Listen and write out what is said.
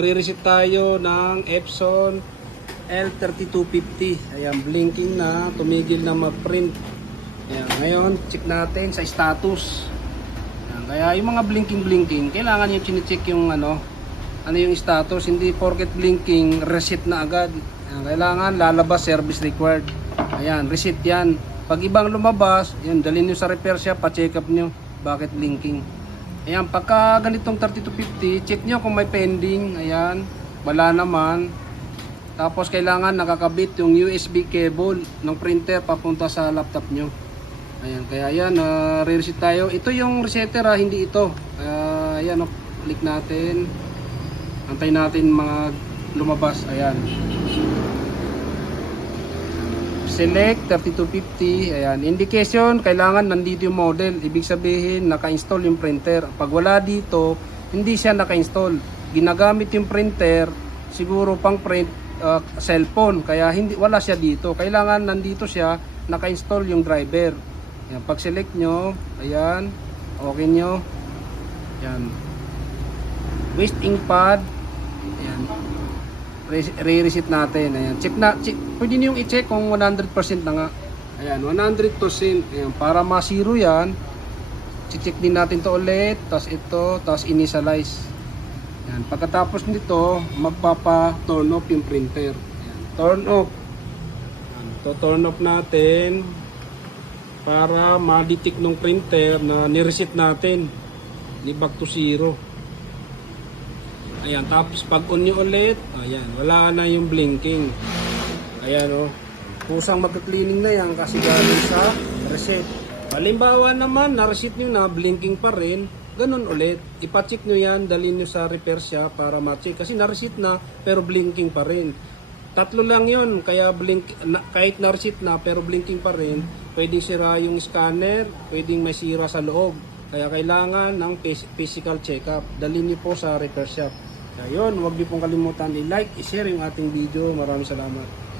Re-reset tayo ng Epson L3250. Ayan, blinking na, tumigil na mag-print. Ayan, ngayon, check natin sa status. Ayan, kaya yung mga blinking, kailangan yung chine-check yung ano yung status. Hindi porket blinking, reset na agad. Ayan, kailangan lalabas service required. Ayan, reset yan. Pag ibang lumabas, yun, dalhin nyo sa repair shop, pa-check up nyo bakit blinking. Ayan, pagka ganitong 3250, check nyo kung may pending. Ayan, wala naman. Tapos kailangan nakakabit yung USB cable ng printer papunta sa laptop nyo. Ayan, kaya ayan, re-reset tayo. Ito yung resetter, hindi ito. Ayan, click natin. Antayin natin mga lumabas. Ayan. Select 3250. Ayan, indication, kailangan nandito yung model. Ibig sabihin, naka-install yung printer. Pag wala dito, hindi siya naka-install. Ginagamit yung printer, siguro pang print cellphone. Kaya wala siya dito. Kailangan nandito siya, naka-install yung driver. Ayan, pag select nyo, ayan, okay nyo. Ayan. Waste ink pad. Ayan. Re-reset natin. Ayan. Pwede niyo yung i-check kung 100% na nga. Ayan, 100%. Ayan, para ma-zero yan, check din natin to ulit. Tapos ito, tapos initialize. Ayan, pagkatapos nito, magpapa-turn off yung printer. Ayan, turn off. Ayan, to turn off natin para ma-detect ng printer na ni-reset natin. Ni back to zero. Ayan, tapos pag on nyo ulit, ayan, wala na yung blinking. Ayan, oh. Kusang magka-cleaning na yan kasi galing sa reset. Halimbawa naman, na-reset nyo na, blinking pa rin, ganun ulit. Ipacheck nyo yan, dalhin nyo sa repair shop para ma-check. Kasi na-reset na, pero blinking pa rin. Tatlo lang yun, kaya kahit na-reset na, pero blinking pa rin, pwedeng sira yung scanner, pwedeng may sira sa loob. Kaya kailangan ng physical check-up. Dalhin nyo po sa repair shop. Ayun, huwag niyo pong kalimutan i-like, i-share yung ating video. Maraming salamat.